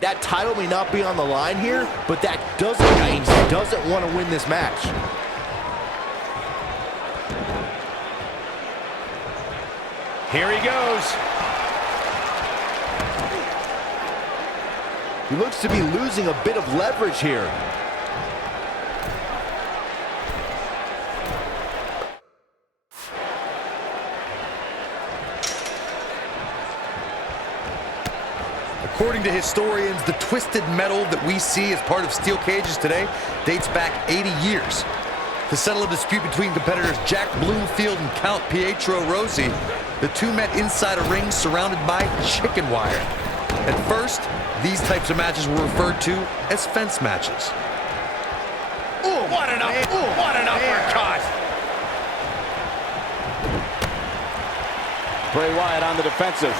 That title may not be on the line here, but that doesn't mean he doesn't want to win this match. Here he goes. He looks to be losing a bit of leverage here. According to historians, the twisted metal that we see as part of steel cages today dates back 80 years. To settle a dispute between competitors Jack Bloomfield and Count Pietro Rossi, the two met inside a ring surrounded by chicken wire. At first, these types of matches were referred to as fence matches. Ooh, what an uppercut! Bray Wyatt on the defensive.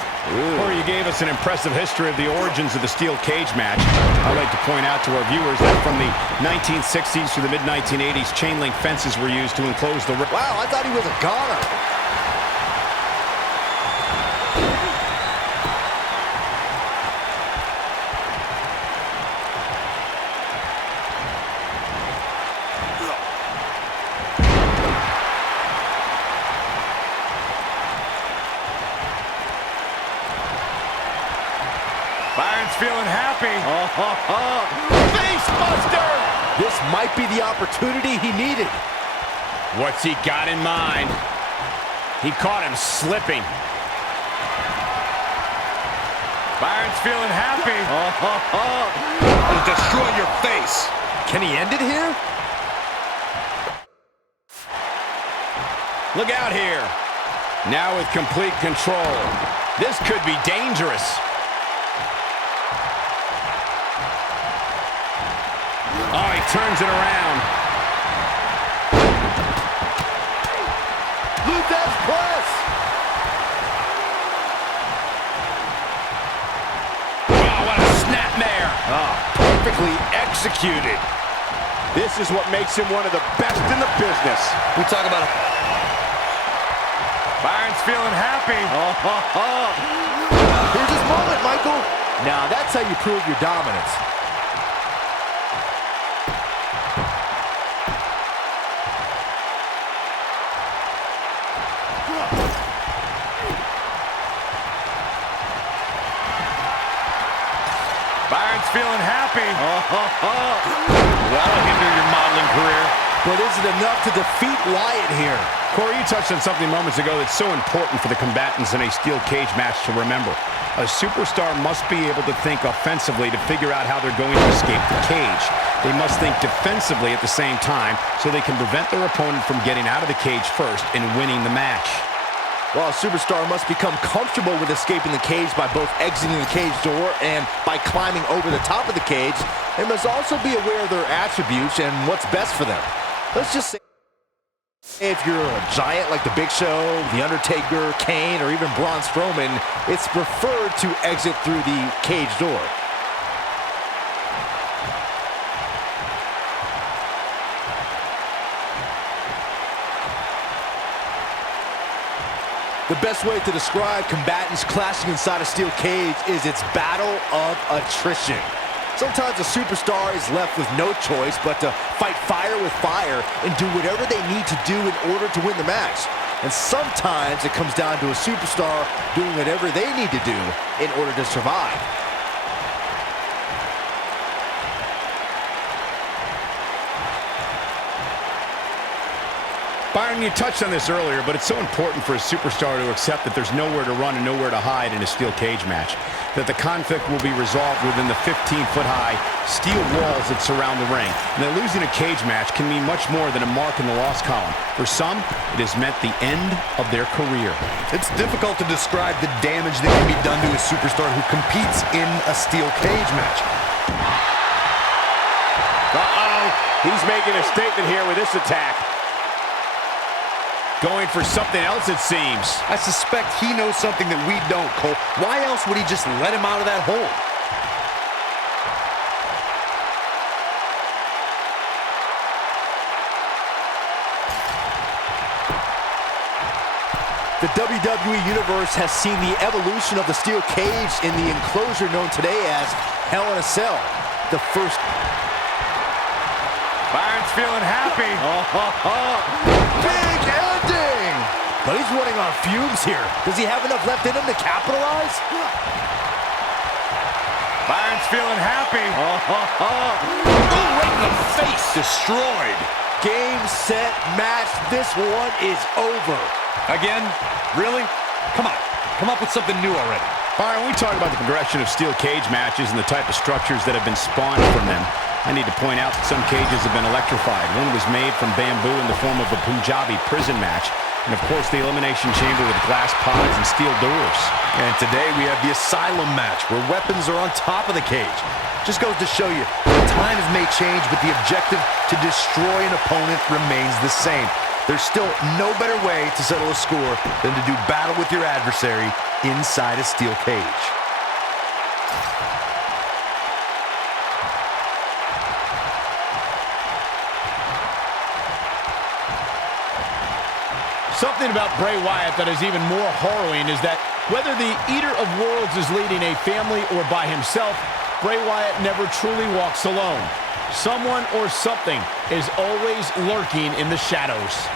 Corey, you gave us an impressive history of the origins of the steel cage match. I'd like to point out to our viewers that from the 1960s to the mid-1980s, chain link fences were used to enclose the ring. Wow, I thought he was a goner. Byron's feeling happy. Face buster! This might be the opportunity he needed. What's he got in mind? He caught him slipping. Byron's feeling happy. It'll destroy your face. Can he end it here? Look out here. Now with complete control. This could be dangerous. Oh, he turns it around. Luthez press. Oh, what a snapmare. Oh, perfectly executed. This is what makes him one of the best in the business. We talk about Byron's feeling happy. Here's his moment, Michael. Now, that's how you prove your dominance. Byron's feeling happy. That'll hinder your modeling career. But is it enough to defeat Wyatt here? Corey, you touched on something moments ago that's so important for the combatants in a steel cage match to remember. A superstar must be able to think offensively to figure out how they're going to escape the cage. They must think defensively at the same time so they can prevent their opponent from getting out of the cage first and winning the match. Well, a superstar must become comfortable with escaping the cage by both exiting the cage door and by climbing over the top of the cage. They must also be aware of their attributes and what's best for them. Let's just say if you're a giant like The Big Show, The Undertaker, Kane, or even Braun Strowman, it's preferred to exit through the cage door. The best way to describe combatants clashing inside a steel cage is its battle of attrition. Sometimes a superstar is left with no choice but to fight fire with fire and do whatever they need to do in order to win the match. And sometimes it comes down to a superstar doing whatever they need to do in order to survive. Byron, you touched on this earlier, but it's so important for a superstar to accept that there's nowhere to run and nowhere to hide in a steel cage match. That the conflict will be resolved within the 15-foot-high steel walls that surround the ring. And that losing a cage match can mean much more than a mark in the loss column. For some, it has meant the end of their career. It's difficult to describe the damage that can be done to a superstar who competes in a steel cage match. Uh-oh. He's making a statement here with this attack. Going for something else, it seems. I suspect he knows something that we don't, Cole. Why else would he just let him out of that hole? The WWE Universe has seen the evolution of the steel cage in the enclosure known today as Hell in a Cell. The first... Byron's feeling happy. Big ending! But he's running on fumes here. Does he have enough left in him to capitalize? Byron's feeling happy. Right in the face. Destroyed. Game, set, match. This one is over. Again? Really? Come on. Come up with something new already. Byron, when we talk about the progression of steel cage matches and the type of structures that have been spawned from them, I need to point out that some cages have been electrified. One was made from bamboo in the form of a Punjabi prison match. And, of course, the Elimination Chamber with glass pods and steel doors. And today we have the Asylum match, where weapons are on top of the cage. Just goes to show you, the times may change, but the objective to destroy an opponent remains the same. There's still no better way to settle a score than to do battle with your adversary inside a steel cage. Something about Bray Wyatt that is even more harrowing is that whether the Eater of Worlds is leading a family or by himself, Bray Wyatt never truly walks alone. Someone or something is always lurking in the shadows.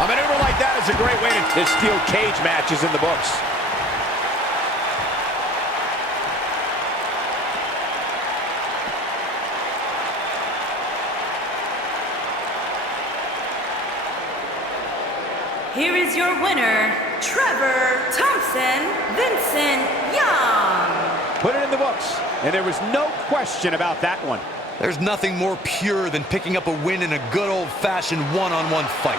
A maneuver like that is a great way to... This steel cage match is in the books. Here is your winner, Trevor Thompson Young. Put it in the books, and there was no question about that one. There's nothing more pure than picking up a win in a good old-fashioned one-on-one fight.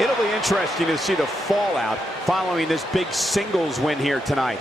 It'll be interesting to see the fallout following this big singles win here tonight.